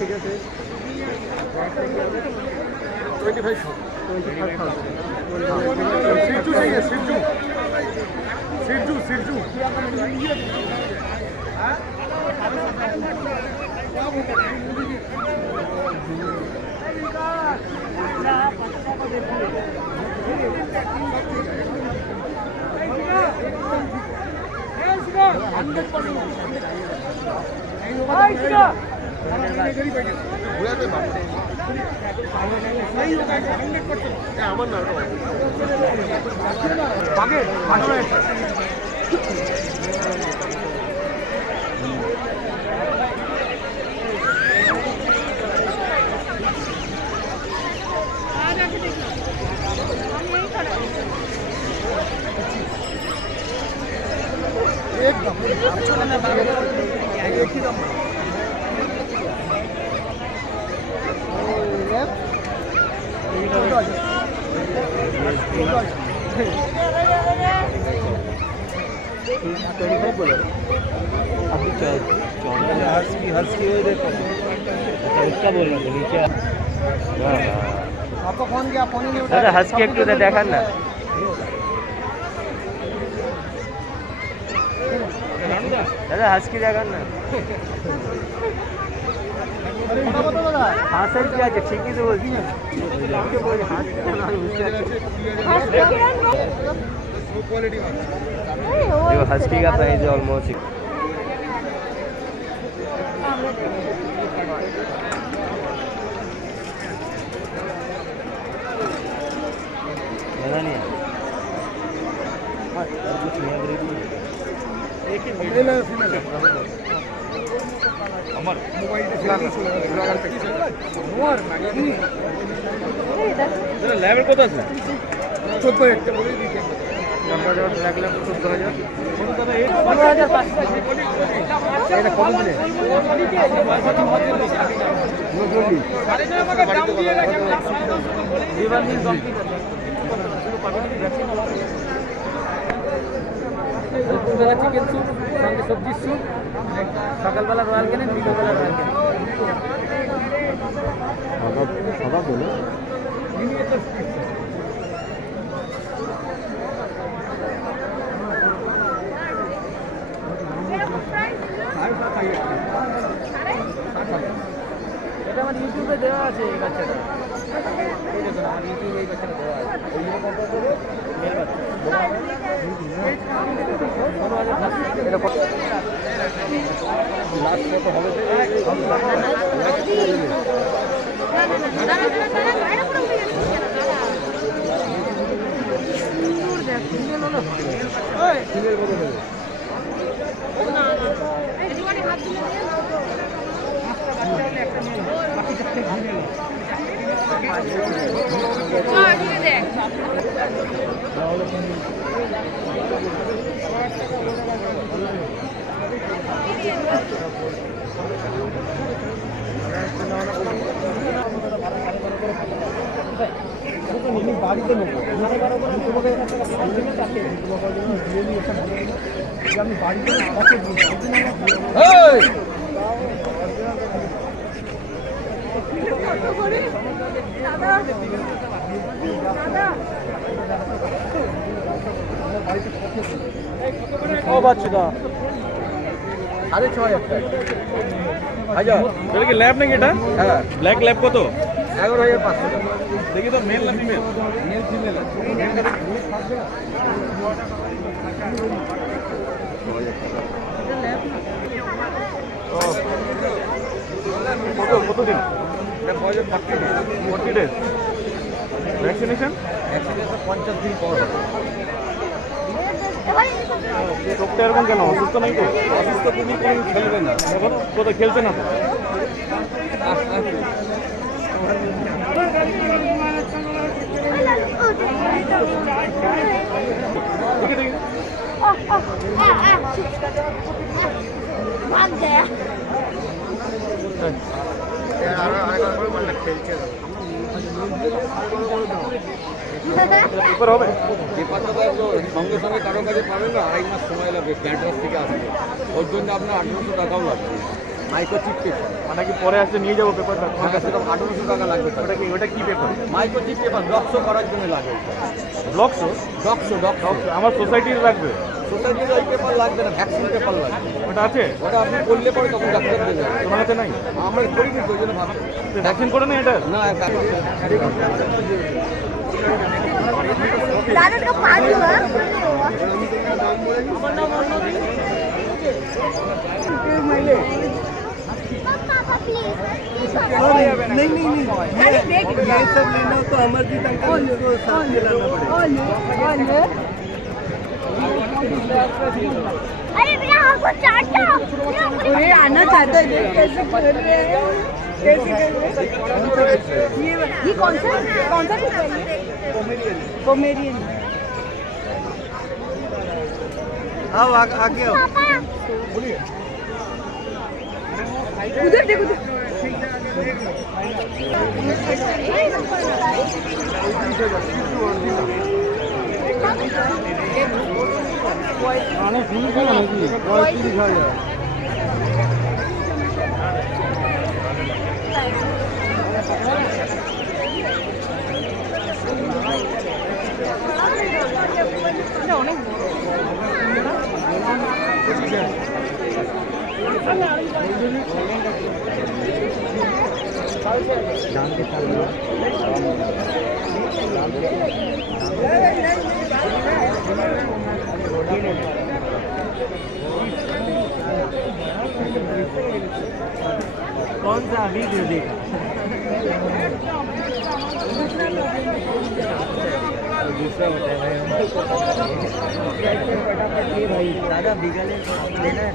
ঠিক আছে 25 बोला अभी क्या हर्ष की वजह से इसका बोल रहा था नीचे आपका फोन किया फोन नहीं उठा दादा हर्ष के एक तो देखा ना दादा हर्ष की देखा ना हाँ सर क्या ठीक ही तो बोलती है जो हस्की का प्राइस है ऑलमोस्ट नहीं एक ही मेल है फीमेल है अमर मोबाइल लेवल কত আছে 14 একটা বলে দিই আমরা যখন লাগলাম 14000 15500 এটা কত দিলে জীবন দিন কমপ্লিট আছে শুধু পাবলিক ভ্যাকসিন দুপুরবেলা চিকেন স্যুপ সঙ্গে সবজির স্যুপ সকালবেলা রয়্যাল কেনেন বিকেলবেলা রয়্যাল কেনেন সাদা বলে এটা আমার ইউটিউবে দেওয়া আছে এই বাচ্চাটা এই দেখুন আমার ইউটিউবে এই বাচ্চাটা দেওয়া আছে মেল বাচ্চা এটা লাস্ট কত হবে বাড়িতে নেবো আমি বাড়িতে ও বাচ্চা 6500 আচ্ছা বলে কি ল্যাব নাকি এটা হ্যাঁ ব্ল্যাক ল্যাব কত 11500 দেখি তো মেল না ফিমেল মেল ফিমেল কতদিন এটা 40 ডেজ ভ্যাকসিনেশন 50 দিন পর রোগটা এরকম কেন অসুস্থ নাই তো অসুস্থ তুমি কোন খেলবে না কোথাও খেলছে না তো পেপার হবে পেপারটা তো সঙ্গে সঙ্গে কারো কাছে পাবেন না 2.5 মাস সময় লাগবে ব্যাংক থেকে আসবে ওর জন্য আপনার 1800 টাকাও লাগবে মাইক্রোচিপ পেপার। মানে কি পরে আসলে নিয়ে যাবো পেপারটা? সেটা 1800 টাকা লাগবে। ওটা কি পেপার? মাইক্রোচিপ পেপার ডক্সো করার জন্য লাগে। ব্লকশো? ডক্সো আমার সোসাইটির লাগবে। সোসাইটির ওই পেপার লাগবে না, ভ্যাকসিন পেপার লাগবে। ওটা আছে? ওটা আপনি করলে পরে তখন ডাক্তার দেবে। তোমার কাছে নাই? আমরা করি কিন্তু ওই জন্য ভাবছি। ভ্যাকসিন করে নি এটা? না दादा का पाँच हुआ नहीं ये सब लेना तो अमरजीत अंकल को साथ में लाना पड़ेगा। अरे भैया आपको चाटा अरे आना चाहता है कैसे कर रहे हैं कैसे कर रहे हैं ये कौन सा पोमेरियन आओ आगे आओ। उधर देखो कौन सा अभी दे दे दूसरा बताया भाई दादा बिगल लेना है।